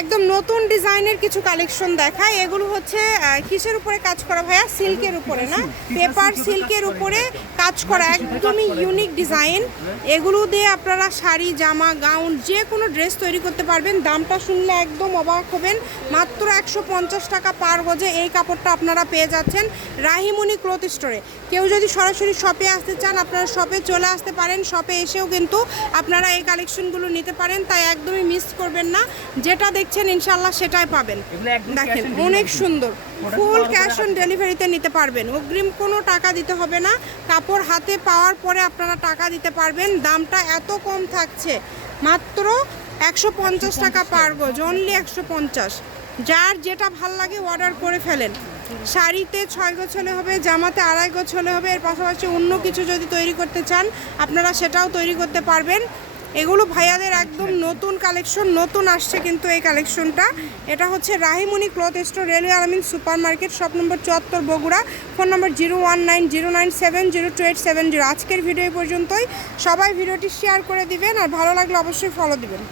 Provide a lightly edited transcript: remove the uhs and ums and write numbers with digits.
একদম নতুন ডিজাইনের কিছু কালেকশন দেখায়। এগুলো হচ্ছে কিসের উপরে কাজ করা ভাইয়া? সিল্কের উপরে না, পেপার সিল্কের উপরে কাজ করা, একদমই ইউনিক ডিজাইন। এগুলো দিয়ে আপনারা শাড়ি, জামা, গাউন যে কোনো ড্রেস তৈরি করতে পারবেন। দামটা শুনলে একদম অবাক হবেন, মাত্র 150 টাকা পার গজে এই কাপড়টা আপনারা পেয়ে যাচ্ছেন রাহিমণি ক্লথ স্টোরে। কেউ যদি সরাসরি শপে আসতে চান আপনারা শপে চলে আসতে পারেন, শপে এসেও কিন্তু আপনারা এই কালেকশনগুলো নিতে পারেন, তাই একদমই মিস করবেন না। যেটা দেখছেন ইনশাল্লাহ সেটাই পাবেন। দেখেন অনেক সুন্দর, ফুল ক্যাশ অন ডেলিভারিতে নিতে পারবেন, অগ্রিম কোনো টাকা দিতে হবে না। কাপড় হাতে পাওয়ার পরে আপনারা টাকা দিতে পারবেন। দামটা এত কম থাকছে, মাত্র 150 টাকা পার গজ, অনলি 150। যার যেটা ভাল লাগে অর্ডার করে ফেলেন। শাড়িতে 6 গজ হলে হবে, জামাতে 2.5 গজ হলে হবে। এর পাশাপাশি অন্য কিছু যদি তৈরি করতে চান আপনারা সেটাও তৈরি করতে পারবেন। এগুলো ভাইয়াদের একদম নতুন কালেকশন, নতুন আসছে কিন্তু এই কালেকশনটা। এটা হচ্ছে রাহিমণি ক্লথ স্টোর, রেলওয়ে আলামিন super market, shop number 74, Bogura. Phone নম্বর 019097028770। আজকের ভিডিও পর্যন্তই। সবাই ভিডিওটি শেয়ার করে দিবেন, আর ভালো লাগলে অবশ্যই ফলো দিবেন।